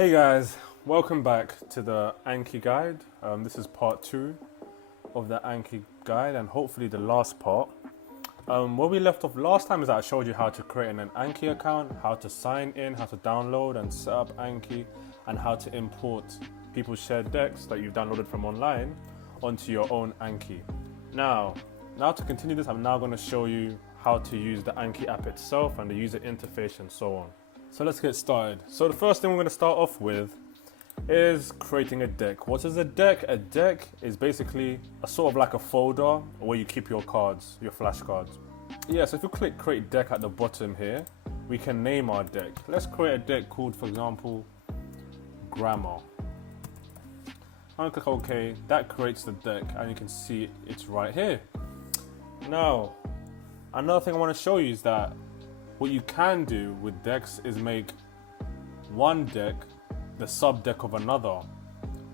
Hey guys, welcome back to the Anki guide. This is part 2 of the Anki guide and hopefully the last part. Where we left off last time is that I showed you how to create an Anki account, how to sign in, how to download and set up Anki, and how to import people's shared decks that you've downloaded from online onto your own Anki. Now to continue this, I'm now going to show you how to use the Anki app itself and the user interface and so on. So let's get started. So the first thing we're going to start off with is creating a deck. What is a deck? A deck is basically a sort of like a folder where you keep your cards, your flashcards. Yeah, so if you click create deck at the bottom here, we can name our deck. Let's create a deck called, for example, Grammar. I'm going to click OK. That creates the deck and you can see it's right here. Now, another thing I want to show you is that what you can do with decks is make one deck the sub deck of another.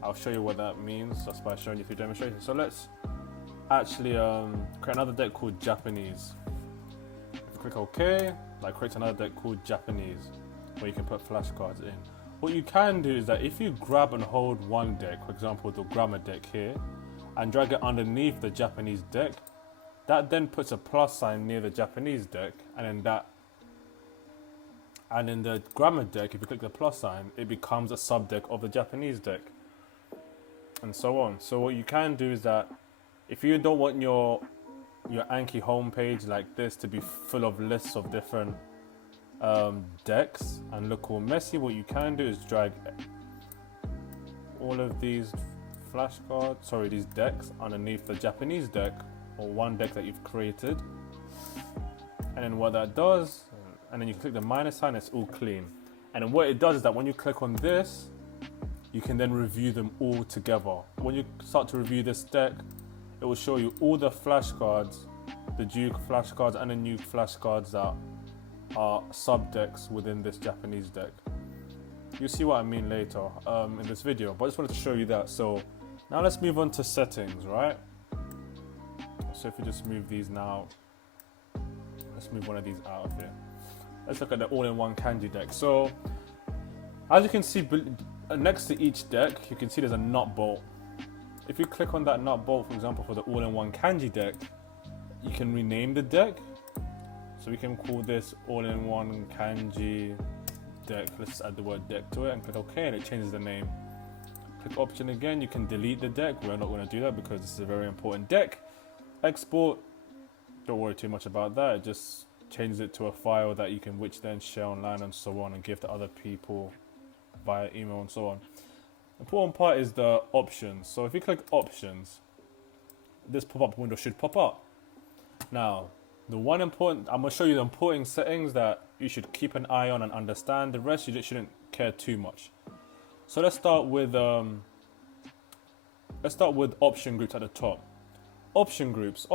I'll show you what that means just by showing you a few demonstrations. So let's actually create another deck called Japanese. If you click OK, that creates another deck called Japanese where you can put flashcards in. What you can do is that if you grab and hold one deck, for example the grammar deck here, and drag it underneath the Japanese deck, that then puts a plus sign near the Japanese deck, and in the grammar deck, if you click the plus sign, it becomes a sub deck of the Japanese deck, and so on. So what you can do is that if you don't want your Anki homepage like this to be full of lists of different decks and look all messy, what you can do is drag all of these these decks underneath the Japanese deck or one deck that you've created, and then what that does, and then you click the minus sign, it's all clean. And then what it does is that when you click on this, you can then review them all together. When you start to review this deck, it will show you all the flashcards, the Duke flashcards and the Nuke flashcards that are sub decks within this Japanese deck. You'll see what I mean later in this video, but I just wanted to show you that. So now let's move on to settings, right? So if you just move these now, let's move one of these out of here. Let's look at the all-in-one kanji deck. So as you can see next to each deck, you can see there's a nut bolt. If you click on that nut bolt, for example, for the all-in-one kanji deck, you can rename the deck. So we can call this all-in-one kanji deck. Let's add the word deck to it and click OK, and it changes the name. Click option again, you can delete the deck. We're not going to do that because this is a very important deck. Export, don't worry too much about that. It just changes it to a file that you can then share online and so on, and give to other people via email and so on. The important part is the options. So if you click options, this pop-up window should pop up. Now, I'm going to show you the important settings that you should keep an eye on and understand. The rest you just shouldn't care too much. So let's start with option groups at the top. Option groups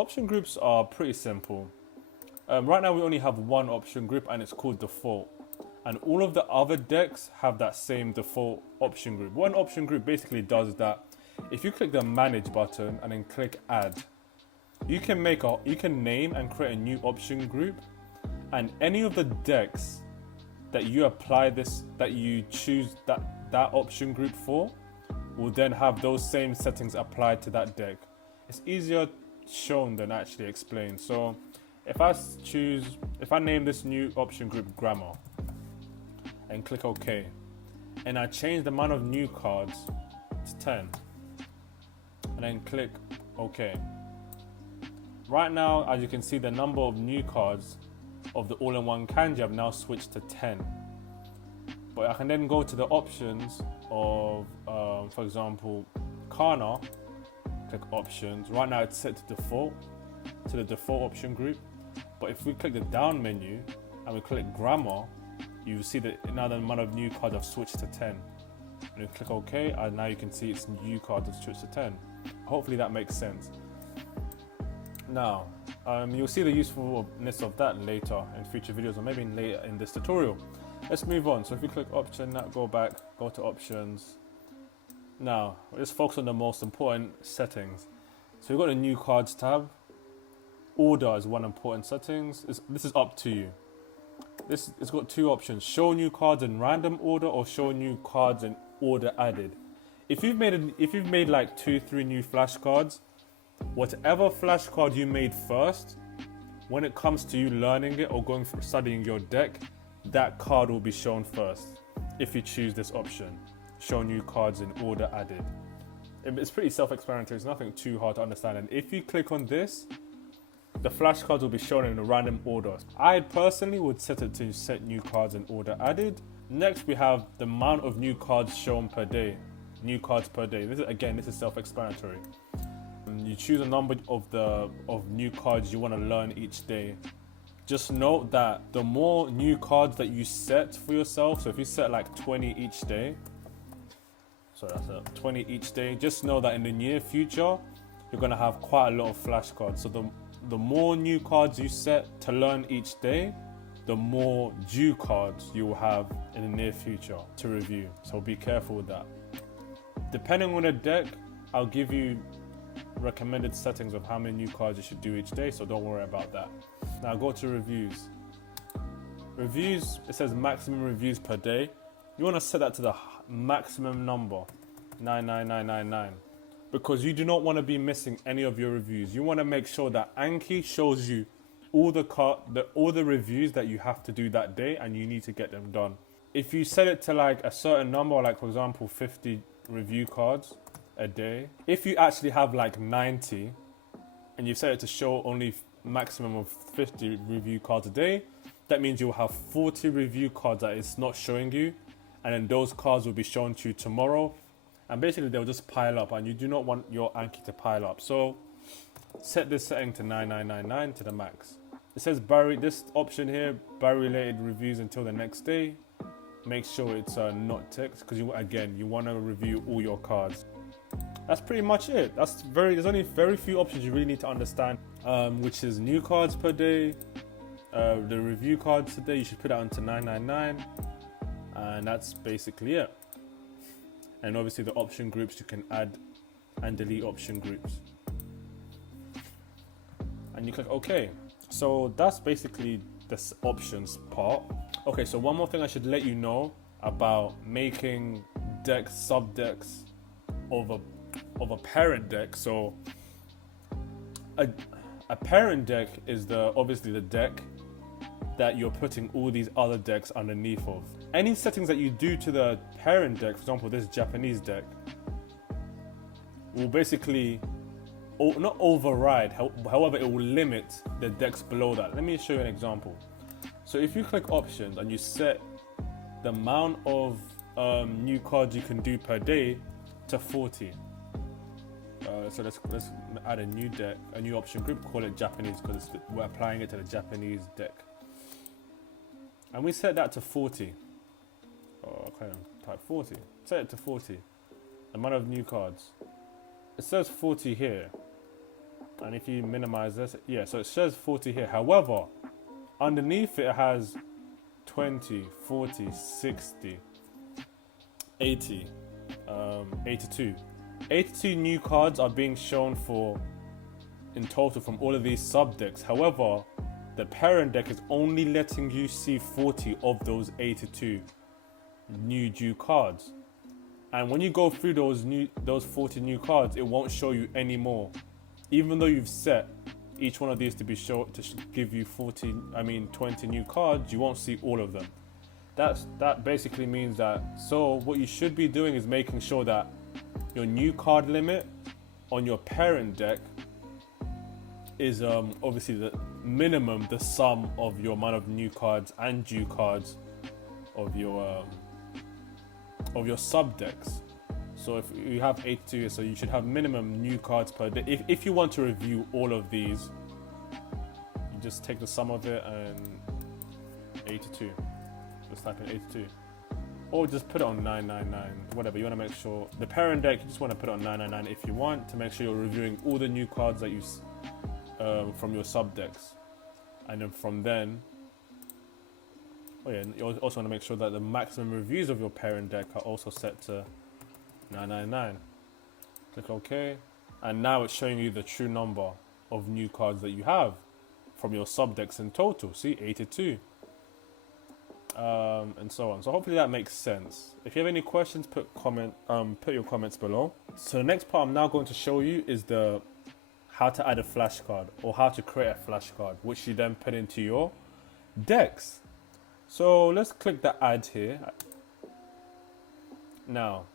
are pretty simple. Right now we only have one option group and it's called default, and all of the other decks have that same default option group. One option group basically does that. If you click the manage button and then click add, you can name and create a new option group, and any of the decks that you choose that option group for will then have those same settings applied to that deck. It's easier shown than actually explained. So if I name this new option group Grammar and click OK, and I change the amount of new cards to 10, and then click OK. Right now, as you can see, the number of new cards of the all-in-one kanji have now switched to 10. But I can then go to the options of, for example, Kana, click options. Right now it's set to the default option group. But if we click the down menu and we click grammar, you will see that now the amount of new cards have switched to 10. And you click OK, and now you can see it's new cards have switched to 10. Hopefully that makes sense. Now, you'll see the usefulness of that later in future videos, or maybe later in this tutorial. Let's move on. So if you click option, now go to options. Now, let's focus on the most important settings. So we've got a new cards tab. Order is one important settings. This is up to you. It's got two options: show new cards in random order or show new cards in order added. If you've made like 2-3 new flashcards, whatever flashcard you made first, when it comes to you learning it or going for studying your deck, that card will be shown first. If you choose this option, show new cards in order added. It's pretty self-explanatory. It's nothing too hard to understand. And if you click on this, the flashcards will be shown in a random order. I personally would set it to set new cards in order added. Next, we have the amount of new cards shown per day. New cards per day. This is self-explanatory. You choose a number of new cards you want to learn each day. Just note that the more new cards that you set for yourself, so if you set like 20 each day, so that's 20 each day, just know that in the near future, you're going to have quite a lot of flashcards. So the more new cards you set to learn each day, the more due cards you will have in the near future to review. So be careful with that. Depending on the deck, I'll give you recommended settings of how many new cards you should do each day, so don't worry about that. Now go to reviews. Reviews, it says maximum reviews per day. You want to set that to the maximum number, 99999, because you do not want to be missing any of your reviews. You want to make sure that Anki shows you all the reviews that you have to do that day, and you need to get them done. If you set it to like a certain number, like for example 50 review cards a day, if you actually have like 90 and you set it to show only maximum of 50 review cards a day, that means you'll have 40 review cards that it's not showing you, and then those cards will be shown to you tomorrow, and basically they'll just pile up, and you do not want your Anki to pile up. So set this setting to 9999 to the max. It says this option here, bury related reviews until the next day. Make sure it's not text, because you want to review all your cards. That's pretty much it. There's only very few options you really need to understand, which is new cards per day, the review cards today. You should put that onto 999, and that's basically it. And obviously the option groups, you can add and delete option groups, and you click OK. So that's basically this options part. Okay, so one more thing I should let you know about making decks, sub decks of a parent deck. So a parent deck is obviously the deck that you're putting all these other decks underneath of. Any settings that you do to the parent deck, for example this Japanese deck, will basically not override, however it will limit the decks below that. Let me show you an example. So if you click options and you set the amount of new cards you can do per day to 40. So let's add a new deck, a new option group, call it Japanese, because we're applying it to the Japanese deck. And we set that to 40. Okay, type 40. Set it to 40. Amount of new cards. It says 40 here. And if you minimize this, yeah, so it says 40 here. However, underneath it has 20, 40, 60, 80, 82. 82 new cards are being shown in total from all of these sub decks. However, the parent deck is only letting you see 40 of those 82 new due cards. And when you go through those 40 new cards, it won't show you any more. Even though you've set each one of these to give you 20 new cards, you won't see all of them. That basically means that, so what you should be doing is making sure that your new card limit on your parent deck is obviously the minimum, the sum of your amount of new cards and due cards of your sub decks. So if you have 82, so you should have minimum new cards per day. If you want to review all of these, you just take the sum of it and 82. Just type in 82. Or just put it on 999, whatever. You want to make sure, the parent deck, you just want to put it on 999 if you want, to make sure you're reviewing all the new cards that you from your sub decks. And then from then, you also want to make sure that the maximum reviews of your parent deck are also set to 999. Click OK, and now it's showing you the true number of new cards that you have from your sub decks in total. See, 82. and so on. So hopefully that makes sense. If you have any questions, put your comments below. So the next part I'm now going to show you is how to add a flashcard, or how to create a flashcard, which you then put into your decks. So let's click the add here. Now,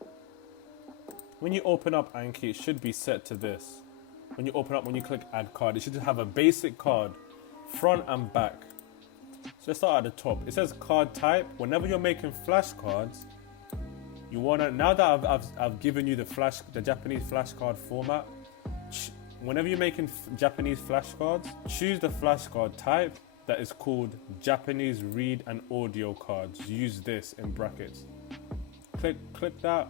when you open up Anki, it should be set to this. When you click add card, it should have a basic card, front and back. So let's start at the top. It says card type. Whenever you're making flashcards, you wanna, now that I've given you the Japanese flashcard format, whenever you're making Japanese flashcards, choose the flashcard type that is called Japanese read and audio cards. Use this in brackets. Click that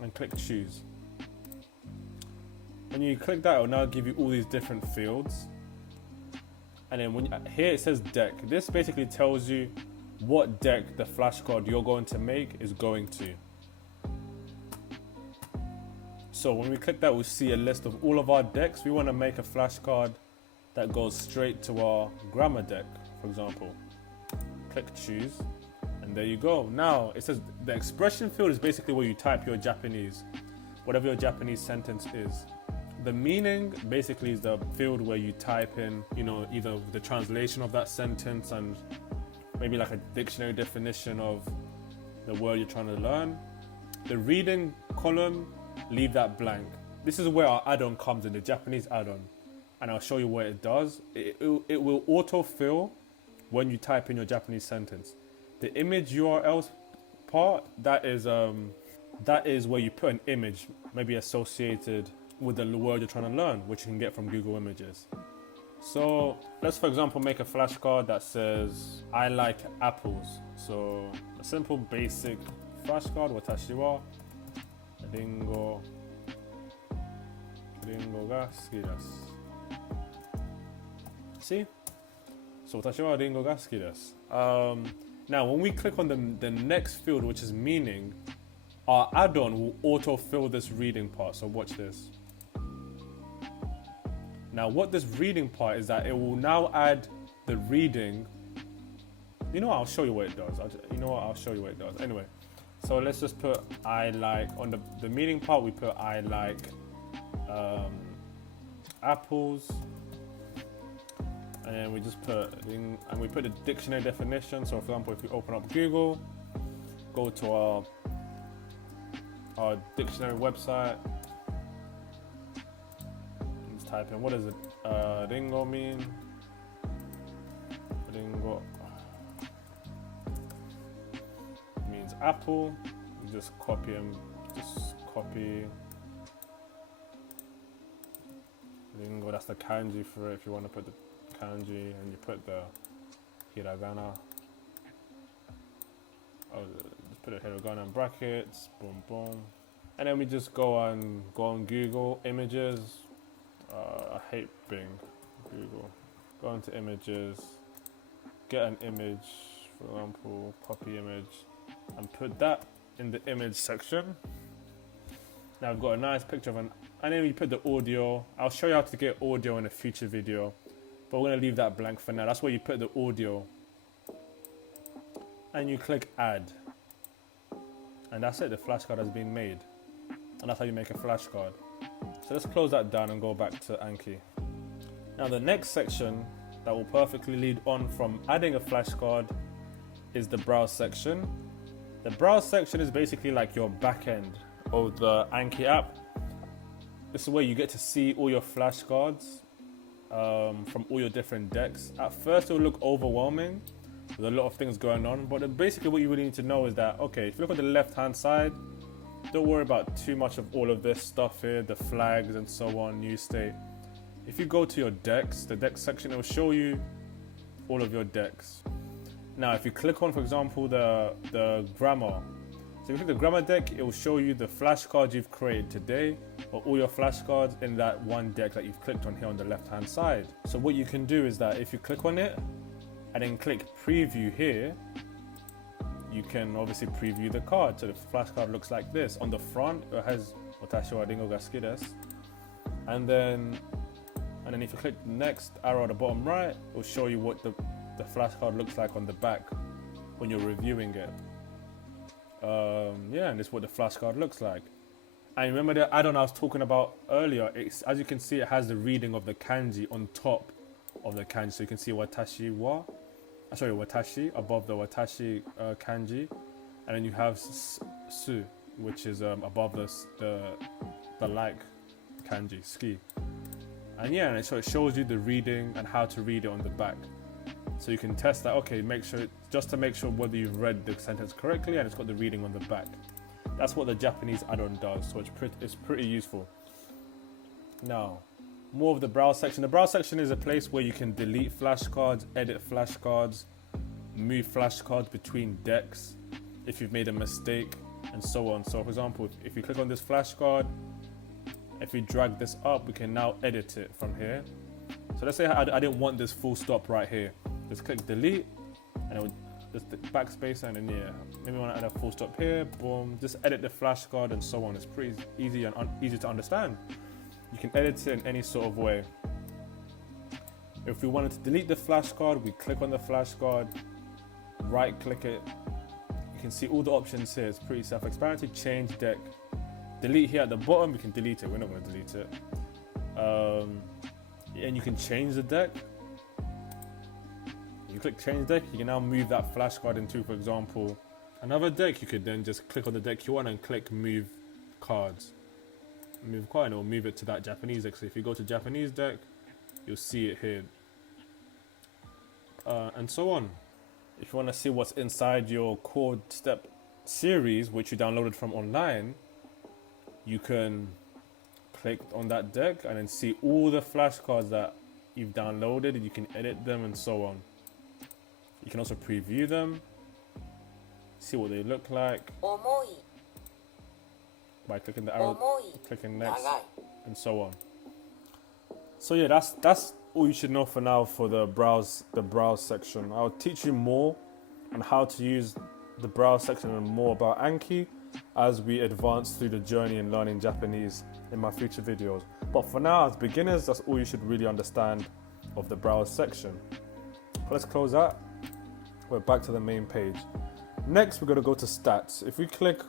and click choose. When you click that, it will now give you all these different fields. And then here it says deck. This basically tells you what deck the flashcard you're going to make is going to. So when we click that, we'll see a list of all of our decks. We want to make a flashcard that goes straight to our grammar deck, for example. Click choose, and there you go. Now it says the expression field is basically where you type your Japanese, whatever your Japanese sentence is. The meaning basically is the field where you type in, either the translation of that sentence and maybe like a dictionary definition of the word you're trying to learn. The reading column, leave that blank. This is where our add-on comes in, the Japanese add-on, and I'll show you what it does. It will autofill when you type in your Japanese sentence. The image URLs part, that is where you put an image maybe associated with the word you're trying to learn, which you can get from Google Images. So let's, for example, make a flashcard that says I like apples. So a simple basic flashcard, watashi wa ringo ga suki desu. See? So watashi wa ringo ga suki desu. Now when we click on the next field, which is meaning, our add-on will auto-fill this reading part. So watch this. Now what this reading part is that it will now add the reading. I'll show you what it does. I'll show you what it does. Anyway, so let's just put I like, on the meaning part we put I like apples. And then we just put the dictionary definition. So for example, if we open up Google, go to our dictionary website, let's type in, what does it, ringo mean? Ringo means apple. You just copy ringo, that's the kanji for it, if you want to put the kanji, and you put the hiragana. Just put a hiragana in brackets, boom, boom. And then we just go on Google Images. I hate Bing, Google. Go into Images, get an image, for example, copy image, and put that in the image section. Now I've got a nice picture of and then we put the audio. I'll show you how to get audio in a future video, but we're gonna leave that blank for now. That's where you put the audio. And you click add. And that's it, the flashcard has been made. And that's how you make a flashcard. So let's close that down and go back to Anki. Now the next section that will perfectly lead on from adding a flashcard is the browse section. The browse section is basically like your back end of the Anki app. This is where you get to see all your flashcards from all your different decks. At first it will look overwhelming. There's a lot of things going on, but basically what you really need to know is that, okay, if you look at the left hand side, don't worry about too much of all of this stuff here, the flags and so on, new state. If you go to your decks, the deck section, it will show you all of your decks. Now if you click on, for example, the grammar, so if you click the grammar deck, it will show you the flashcards you've created today, or all your flashcards in that one deck that you've clicked on here on the left hand side. So what you can do is that if you click on it and then click preview here, you can obviously preview the card. So the flashcard looks like this. On the front, it has watashi wa ringo ga suki desu. And then if you click the next arrow at the bottom right, it will show you what the flashcard looks like on the back. when you're reviewing it. Yeah, and this is what the flashcard looks like. And remember the add-on I was talking about earlier, as you can see, it has the reading of the kanji on top of the kanji. So you can see watashi wa, watashi above the watashi kanji, and then you have su, which is above the like kanji, ski. And yeah, and so it shows you the reading and how to read it on the back. So you can test that, okay, just to make sure whether you've read the sentence correctly, and it's got the reading on the back. That's what the Japanese add-on does, so it's pretty useful. Now, more of the browse section. The browse section is a place where you can delete flashcards, edit flashcards, move flashcards between decks if you've made a mistake, and so on. So for example, if you click on this flashcard, if we drag this up, we can now edit it from here. So let's say I didn't want this full stop right here. Just click delete, and it would just the backspace, and then yeah, maybe I want to add a full stop here, boom, just edit the flashcard and so on. It's pretty easy and easy to understand. You can edit it in any sort of way. If we wanted to delete the flashcard, we click on the flashcard, right click it. You can see all the options here. It's pretty self-explanatory. Change deck, delete here at the bottom. We can delete it. We're not going to delete it. And you can change the deck. You click change deck, you can now move that flashcard into, for example, another deck. You could then just click on the deck you want and click move cards. Move card, and it will move it to that Japanese deck. So if you go to Japanese deck, you'll see it here. And so on. If you want to see what's inside your chord step series, which you downloaded from online, you can click on that deck and then see all the flashcards that you've downloaded, and you can edit them and so on. You can also preview them, see what they look like by clicking the arrow, clicking next, and so on. So yeah, that's all you should know for now for the browse section. I'll teach you more on how to use the browse section and more about Anki as we advance through the journey in learning Japanese in my future videos. But for now, as beginners, that's all you should really understand of the browse section. Let's close that. We're back to the main page. Next, we're going to go to stats. If we click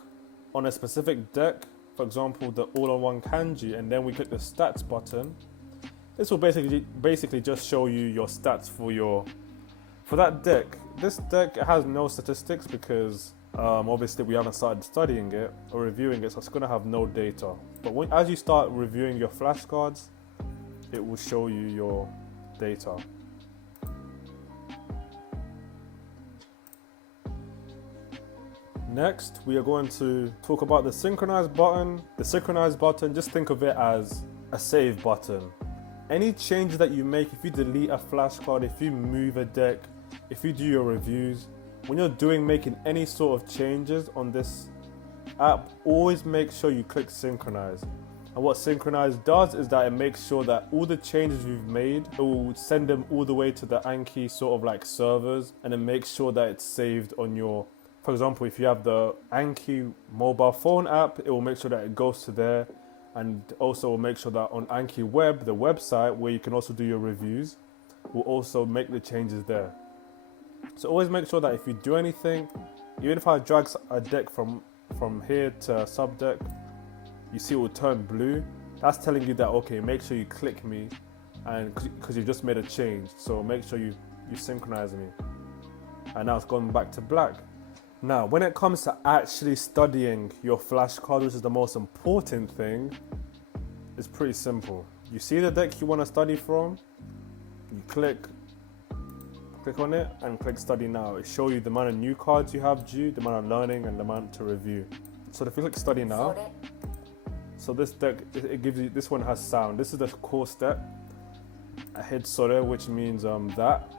on a specific deck, for example, the all-in-one kanji, and then we click the stats button, this will basically just show you your stats for that deck. This deck has no statistics because obviously we haven't started studying it or reviewing it, so it's going to have no data. But as you start reviewing your flashcards, it will show you your data. Next, we are going to talk about the synchronize button. The synchronize button, just think of it as a save button. Any change that you make, if you delete a flashcard, if you move a deck, if you do your reviews, when you're making any sort of changes on this app, always make sure you click synchronize. And what synchronize does is that it makes sure that all the changes you've made, it will send them all the way to the Anki sort of like servers, and then make sure that it's saved on your, for example, if you have the Anki mobile phone app, it will make sure that it goes to there, and also will make sure that on Anki Web, the website where you can also do your reviews, will also make the changes there. So always make sure that if you do anything, even if I drag a deck from here to a sub deck, you see it will turn blue. That's telling you that, okay, make sure you click me, and because you just made a change. So make sure you synchronize me. And now it's gone back to black. Now, when it comes to actually studying your flashcard, which is the most important thing, it's pretty simple. You see the deck you want to study from, you click on it and click study now. It shows you the amount of new cards you have due, the amount of learning, and the amount to review. So if you click study now, so this deck, it gives you, this one has sound. This is the core step. I hit sore, which means that.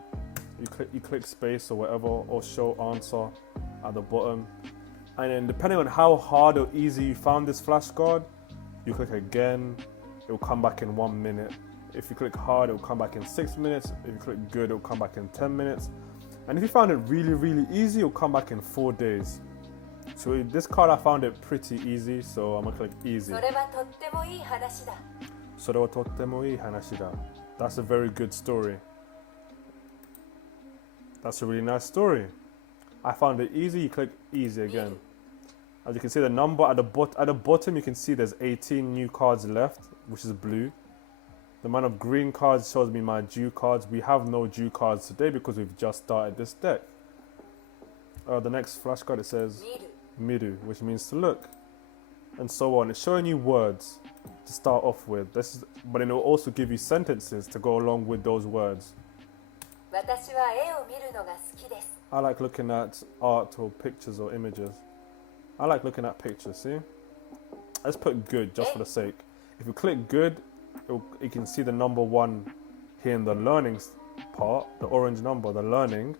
You click space or whatever, or show answer at the bottom. And then depending on how hard or easy you found this flashcard, you click again, it will come back in 1 minute. If you click hard, it will come back in 6 minutes. If you click good, it will come back in 10 minutes. And if you found it really, really easy, it will come back in 4 days. So this card, I found it pretty easy, so I'm gonna click easy. それはとってもいい話だ. それはとってもいい話だ. That's a very good story. That's a really nice story. I found it easy. You click easy again. As you can see, the number at the bottom, you can see there's 18 new cards left, which is blue. The amount of green cards shows me my due cards. We have no due cards today because we've just started this deck. The next flashcard, it says miru, which means to look, and so on. It's showing you words to start off with. But it will also give you sentences to go along with those words. I like looking at art or pictures or images. I like looking at pictures, see? Let's put good just for the sake. If you click good, you can see the number 1 here in the learning part. The orange number, the learning,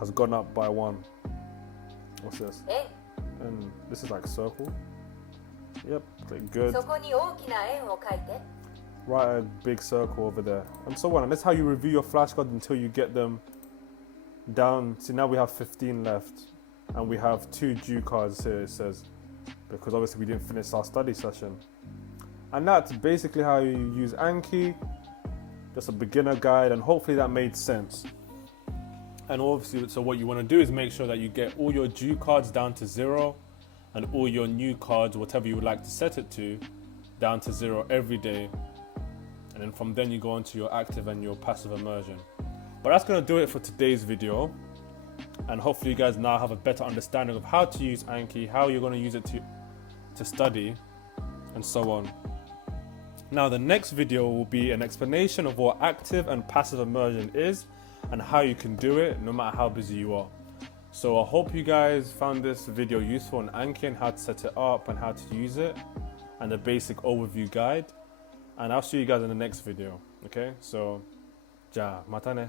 has gone up by 1. What's this? And this is like circle. Yep, click good. Write a big circle over there. And so on. And that's how you review your flashcards until you get them down. See, now we have 15 left. And we have 2 due cards here, it says. Because obviously we didn't finish our study session. And that's basically how you use Anki. Just a beginner guide, and hopefully that made sense. And obviously, so what you want to do is make sure that you get all your due cards down to 0 and all your new cards, whatever you would like to set it to, down to 0 every day. And then from then you go on to your active and your passive immersion. But that's going to do it for today's video. And hopefully you guys now have a better understanding of how to use Anki, how you're going to use it to study, and so on. Now the next video will be an explanation of what active and passive immersion is and how you can do it no matter how busy you are. So I hope you guys found this video useful on Anki and how to set it up and how to use it, and the basic overview guide. And I'll see you guys in the next video. Okay, so ja, mata ne.